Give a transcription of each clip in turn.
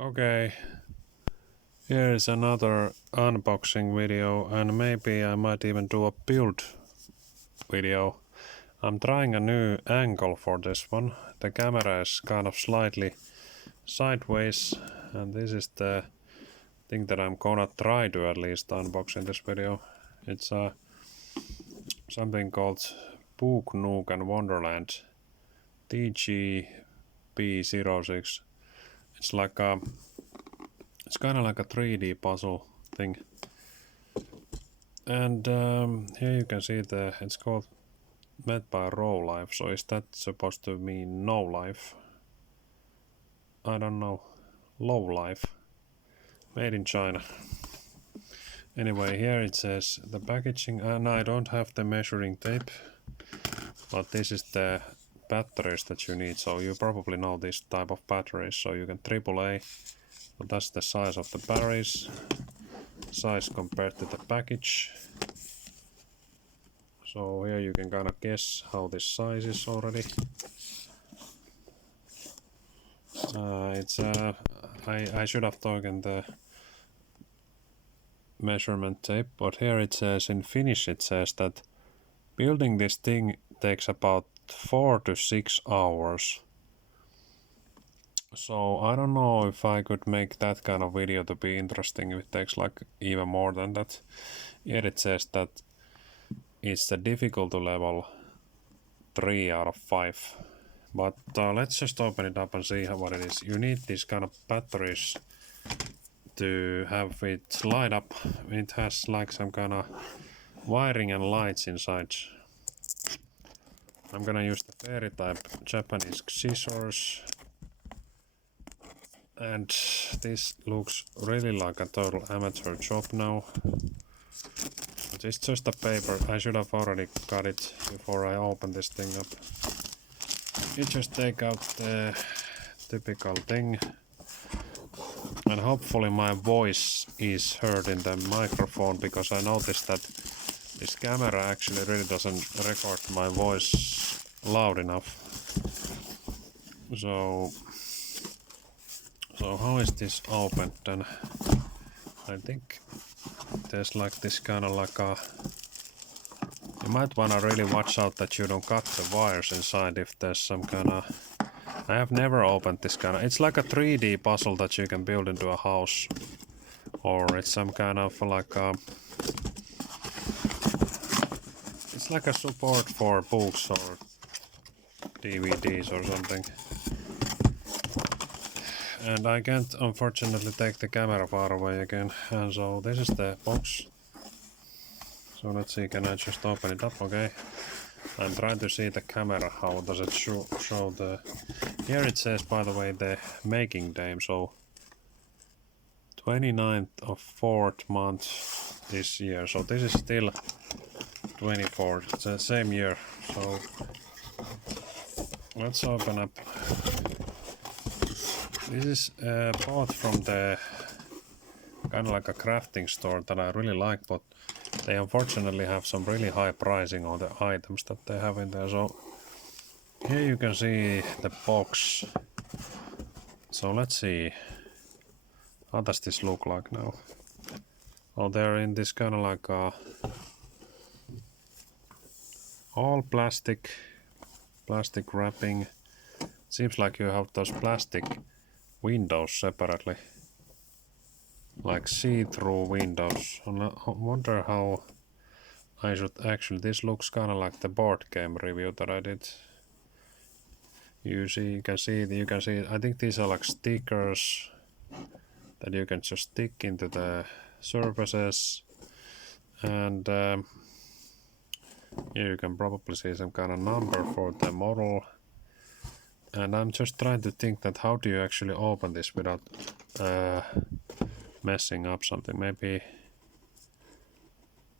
Okay, here is another unboxing video, and maybe I might even do a build video. I'm trying a new angle for this one. The camera is kind of slightly sideways, and this is the thing that I'm gonna try to at least unbox in this video. It's something called NOOK and WonderLand TGB06. It's like it's kind of like a 3D puzzle thing. And here you can see it's called made by Rolife. So is that supposed to mean no life? I don't know. Low life. Made in China. Anyway, here it says the packaging. No, I don't have the measuring tape, but this is the batteries that you need. So you probably know this type of batteries. So you can AAA. So that's the size of the batteries. Size compared to the package. So here you can kind of guess how this size is already. I should have taken the measurement tape, but here it says in Finnish, it says that building this thing takes about 4 to 6 hours. So I don't know if I could make that kind of video to be interesting if it takes like even more than that. Here it says that it's the difficulty level 3 out of 5. But let's just open it up and see what it is. You need these kind of batteries to have it light up. It has like some kind of wiring and lights inside. I'm gonna use the fairy type Japanese scissors. And this looks really like a total amateur job now. But it's just a paper. I should have already got it before I open this thing up. You just take out the typical thing. And hopefully my voice is heard in the microphone, because I noticed that this camera actually really doesn't record my voice loud enough. So how is this opened then? I think there's like this kind of like a... You might wanna really watch out that you don't cut the wires inside if there's some kind of... I have never opened this kind of... It's like a 3D puzzle that you can build into a house. Or it's some kind of like a... It's like a support for books or DVDs or something. And I can't unfortunately take the camera far away again. And so this is the box. So let's see, can I just open it up? Okay. I'm trying to see the camera, how does it show the... Here it says, by the way, the making date. So 29th of 4th month this year. So this is still 24th. It's the same year. So let's open up. This is bought from the kind of like a crafting store that I really like, but they unfortunately have some really high pricing on the items that they have in there. So here you can see the box. So let's see, how does this look like now? Oh, they're in this kind of like all plastic wrapping. Seems like you have those plastic windows separately, like see-through windows. I wonder how I should actually... This looks kind of like the board game review that I did. You can see. I think these are like stickers that you can just stick into the surfaces, and here you can probably see some kind of number for the model. And I'm just trying to think that how do you actually open this without messing up something. Maybe,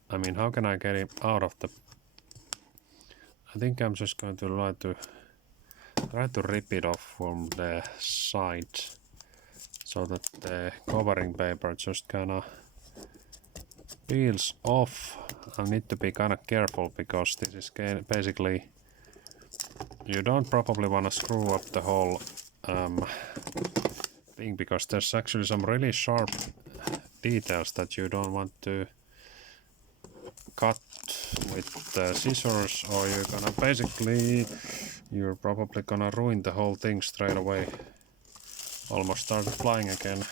I mean, how can I get it out of the... I think I'm just going to try to rip it off from the side, so that the covering paper just kinda peels off. I need to be kinda careful, because this is basically... You don't probably want to screw up the whole thing, because there's actually some really sharp details that you don't want to cut with the scissors, or you're probably gonna ruin the whole thing straight away. Almost started flying again.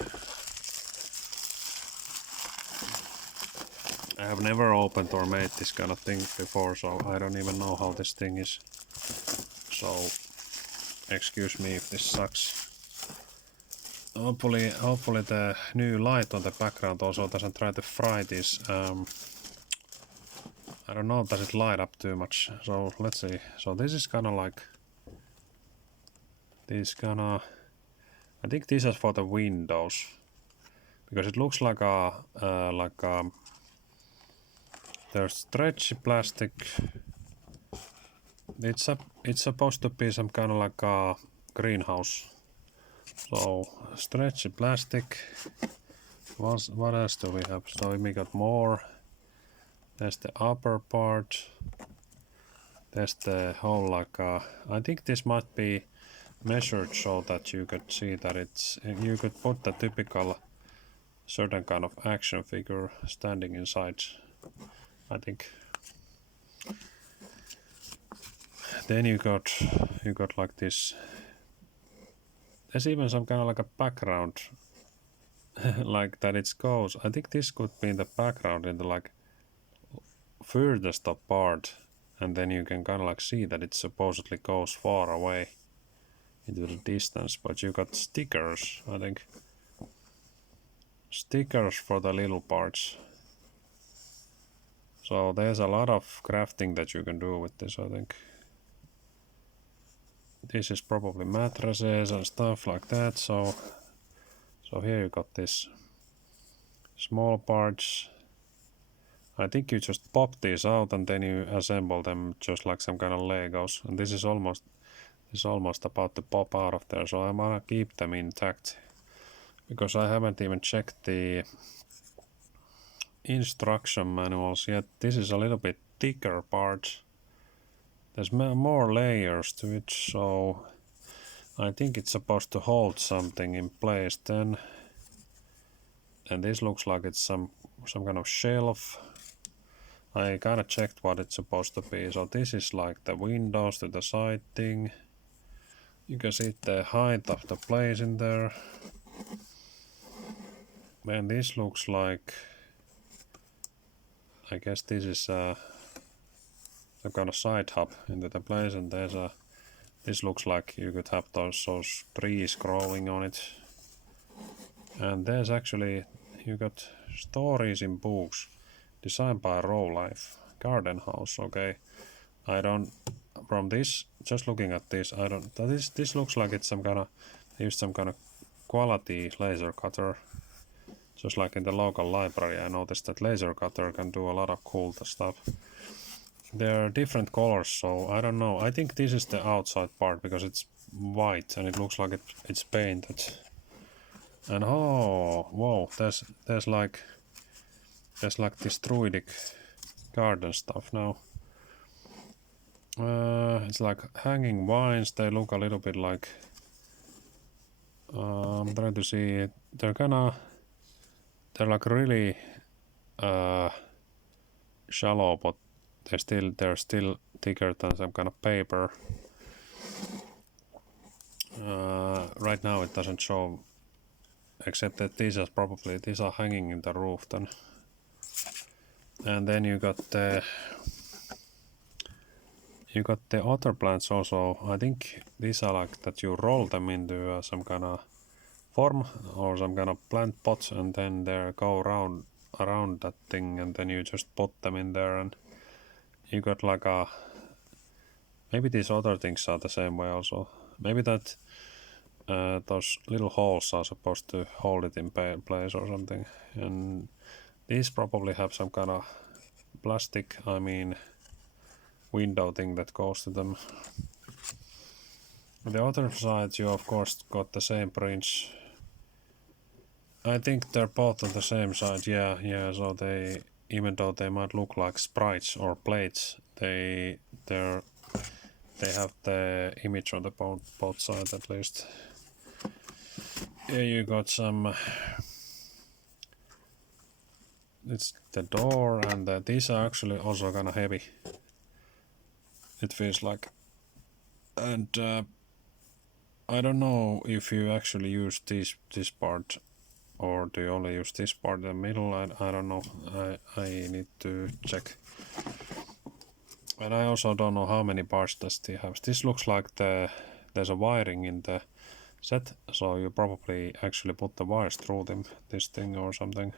I have never opened or made this kind of thing before, so I don't even know how this thing is. So excuse me if this sucks. Hopefully the new light on the background also doesn't try to fry this. I don't know, does it light up too much? So let's see. So this is kind of like I think this is for the windows, because it looks like there's stretchy plastic. It's supposed to be some kind of like a greenhouse. So stretchy plastic. What else do we have? So we got more. There's the upper part. There's the whole like I think this might be measured so that you could see that you could put the typical certain kind of action figure standing inside, I think. Then you got like this. There's even some kind of like a background like that it goes. I think this could be in the background in the like furthest part, and then you can kind of like see that it supposedly goes far away into the distance. But you got stickers, I think. Stickers for the little parts. So there's a lot of crafting that you can do with this, I think. This is probably mattresses and stuff like that. So here you got this small parts. I think you just pop these out and then you assemble them just like some kind of Legos. And this is almost about to pop out of there, so I'm gonna keep them intact, because I haven't even checked the instruction manuals yet. This is a little bit thicker part. There's more layers to it, so I think it's supposed to hold something in place then. And this looks like it's some kind of shelf. I kinda checked what it's supposed to be. So this is like the windows to the side thing. You can see the height of the place in there. Then this looks like, I guess this is some kind of side hub into the place, and this looks like you could have those trees growing on it. And there's actually, you got stories in books, designed by Rolife, garden house. Okay, from this, just looking at this, this looks like it's used some kind of quality laser cutter. Just like in the local library, I noticed that laser cutter can do a lot of cool stuff. There are different colors, so I don't know. I think this is the outside part because it's white and it looks like it's painted. And oh, whoa, there's like this druidic garden stuff now. It's like hanging vines. They look a little bit like. I'm trying to see it. They're like really shallow, but they're still thicker than some kind of paper. Right now it doesn't show, except that these are hanging in the roof then. And then you got the other plants also. I think these are like that you roll them into some kind of form or some kind of plant pots, and then they go around that thing, and then you just put them in there, and you got like maybe these other things are the same way also. Maybe that those little holes are supposed to hold it in place or something. And these probably have some kind of plastic, window thing that goes to them. On the other side, you of course got the same prints. I think they're both on the same side, yeah. So they, even though they might look like sprites or plates, they have the image on the both sides at least. Here you got some. It's the door, and these are actually also kind of heavy. It feels like. And I don't know if you actually use this part, or do you only use this part in the middle. I don't know. I need to check. And I also don't know how many parts does it have. This looks like there's a wiring in the set, so you probably actually put the wires through this thing or something.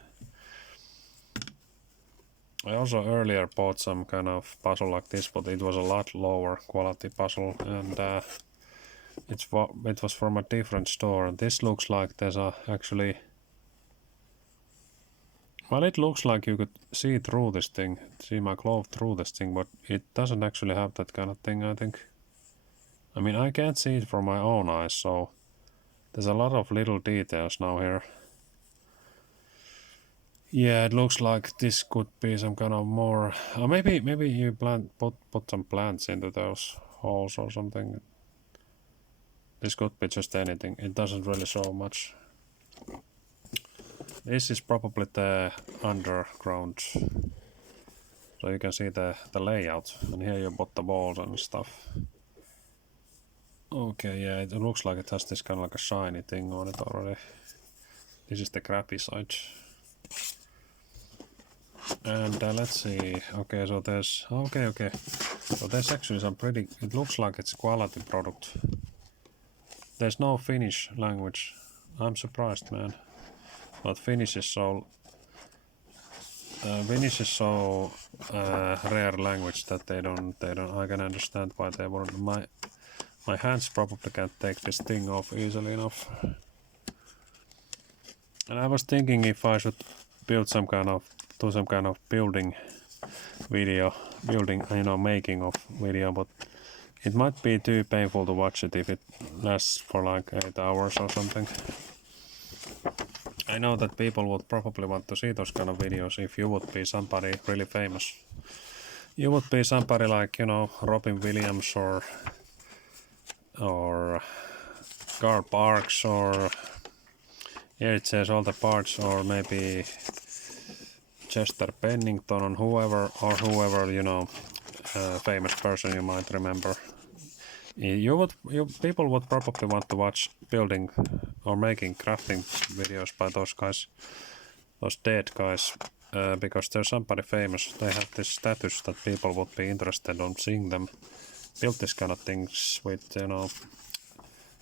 I also earlier bought some kind of puzzle like this, but it was a lot lower quality puzzle, and it was from a different store. This looks like there's actually. Well, it looks like you could see through this thing, see my glove through this thing, but it doesn't actually have that kind of thing, I think. I mean, I can't see it from my own eyes, so there's a lot of little details now here. Yeah, it looks like this could be some kind of more. Maybe you put some plants into those holes or something. This could be just anything. It doesn't really show much. This is probably the underground, so you can see the layout. And here you put the walls and stuff. Okay, yeah, it looks like it has this kind of like a shiny thing on it already. This is the crappy side. And let's see. Okay, so there's okay. So there's actually some pretty. It looks like it's quality product. There's no Finnish language. I'm surprised, man. But Finnish is so rare language that they don't. I can understand why they wouldn't. My hands probably can't take this thing off easily enough. And I was thinking if I should build some kind of building video, making of video, but it might be too painful to watch it if it lasts for like 8 hours or something. I know that people would probably want to see those kind of videos if you would be somebody really famous. You would be somebody like, Robin Williams or Carl Parks, or here it says all the parts, or maybe Chester Bennington or whoever, famous person you might remember. People would probably want to watch building or making crafting videos by those guys, those dead guys, because they're somebody famous. They have this status that people would be interested on seeing them build this kind of things with,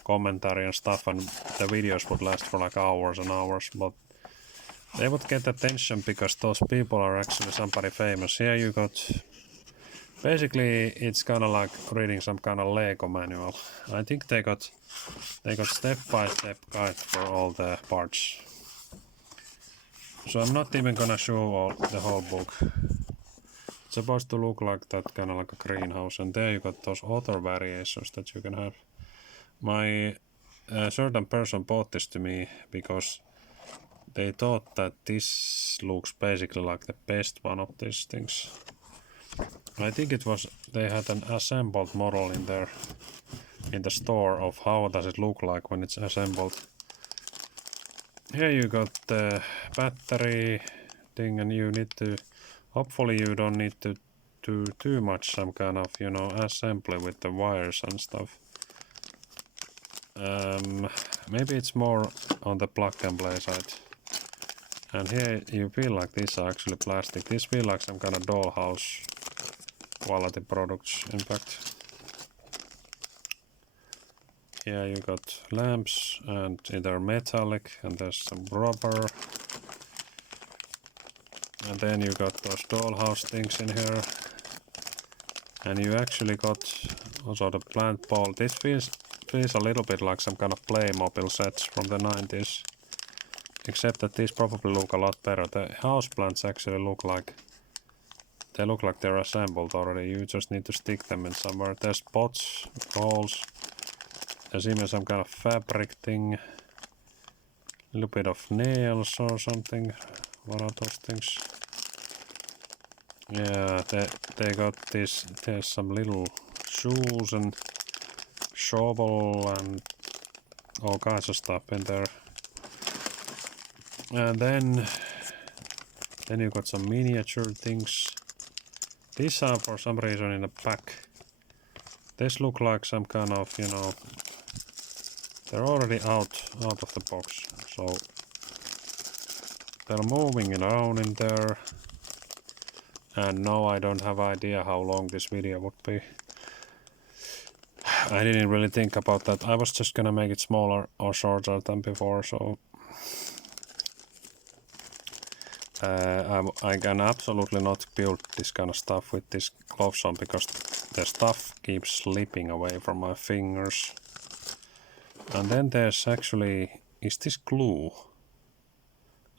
commentary and stuff, and the videos would last for like hours and hours, but they would get attention because those people are actually somebody famous. Here you got, basically it's kind of like reading some kind of Lego manual. I think they got step-by-step guide for all the parts. So I'm not even gonna show the whole book. It's supposed to look like that, kind of like a greenhouse, and there you got those other variations that you can have. My certain person bought this to me because they thought that this looks basically like the best one of these things. I think it was, they had an assembled model in there in the store of how does it look like when it's assembled. Here you got the battery thing, and you need to, hopefully you don't need to do too much some kind of, assembly with the wires and stuff. Maybe it's more on the plug and play side. And here you feel like these are actually plastic. These feel like some kind of dollhouse quality products, in fact. Here you got lamps, and they're metallic, and there's some rubber. And then you got those dollhouse things in here. And you actually got also the plant ball. This feels a little bit like some kind of Playmobil sets from the 90s. Except that these probably look a lot better. The house plants actually look like they're assembled already. You just need to stick them in somewhere. There's pots, holes. There's even some kind of fabric thing. A little bit of nails or something. What are those things? Yeah, they got this. There's some little shoes and shovel and all kinds of stuff in there. And then you got some miniature things. These are for some reason in a pack. This look like some kind of, you know, they're already out of the box. So they're moving around in there. And no, I don't have idea how long this video would be. I didn't really think about that. I was just gonna make it smaller or shorter than before, so I can absolutely not build this kind of stuff with this gloves on because the stuff keeps slipping away from my fingers. And then there's actually, is this glue?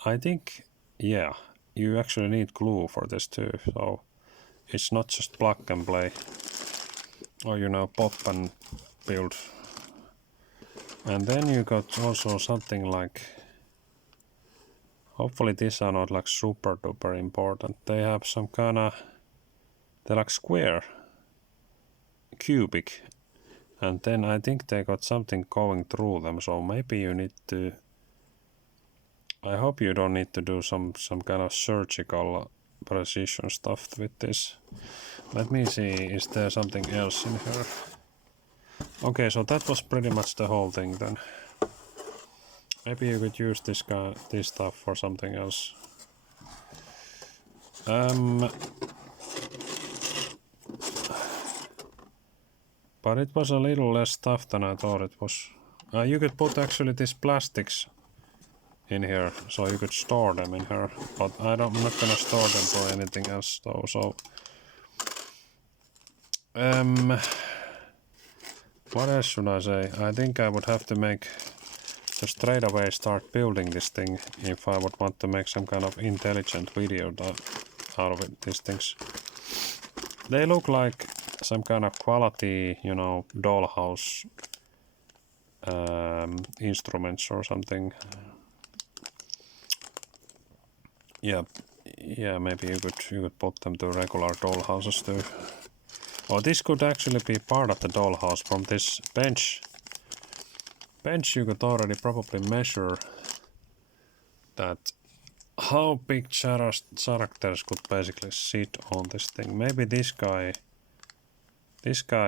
I think, yeah, you actually need glue for this too, so it's not just plug and play or, you know, pop and build. And then you got also something like, hopefully these are not like super duper important. They have some kind of, they're like square, cubic, and then I think they got something going through them, so maybe you need to, I hope you don't need to do some kind of surgical precision stuff with this. Let me see, is there something else in here? Okay, so that was pretty much the whole thing then. Maybe you could use this stuff for something else. But it was a little less stuff than I thought it was. You could put actually these plastics in here, so you could store them in here. But I'm not gonna store them for anything else though. So, what else should I say? I think I would have to just straight away start building this thing if I would want to make some kind of intelligent video out of it, these things. They look like some kind of quality, you know, dollhouse instruments or something. Yeah, maybe you could put them to regular dollhouses too. Or this could actually be part of the dollhouse from this bench. You could already probably measure that how big characters could basically sit on this thing. Maybe this guy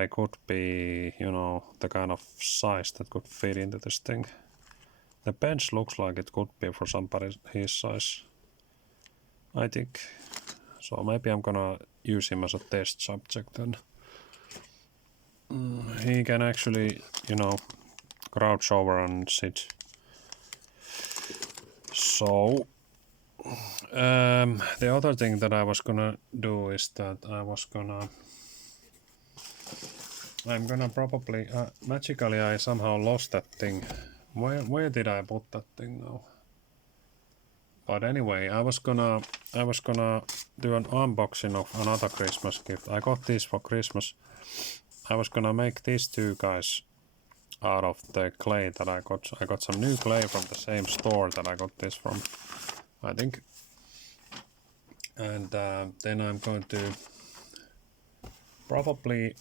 could be, you know, the kind of size that could fit into this thing. The bench looks like it could be for somebody his size, I think. So maybe I'm gonna use him as a test subject then. He can actually, you know, crouch over and sit. So the other thing that I was gonna do is that I'm gonna probably magically I somehow lost that thing. Where did I put that thing now? But anyway, I was gonna do an unboxing of another Christmas gift. I got this for Christmas. I was gonna make these two guys out of the clay that I got. I got some new clay from the same store that I got this from, I think. And then I'm going to probably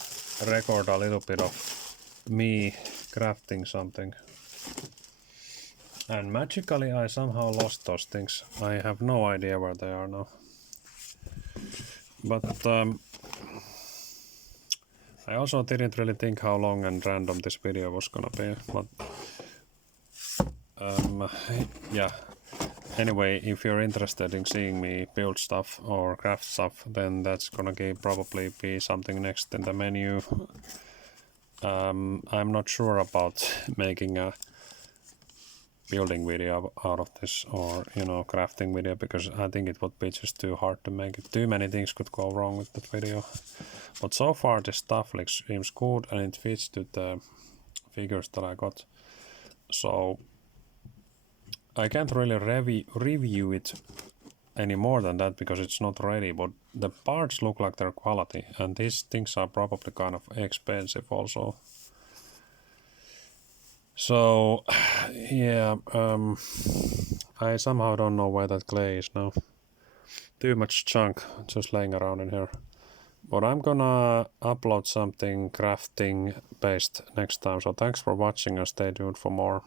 record a little bit of me crafting something. And magically I somehow lost those things. I have no idea where they are now. But I also didn't really think how long and random this video was gonna be. But yeah. Anyway, if you're interested in seeing me build stuff or craft stuff, then that's gonna probably be something next in the menu. I'm not sure about making a building video out of this, or, you know, crafting video, because I think it would be just too hard to make it. Too many things could go wrong with that video. But so far this stuff seems good and it fits to the figures that I got. So I can't really review it any more than that because it's not ready, but the parts look like they're quality, and these things are probably kind of expensive also. So yeah, I somehow don't know where that clay is now. Too much junk just laying around in here. But I'm gonna upload something crafting based next time, so thanks for watching and stay tuned for more.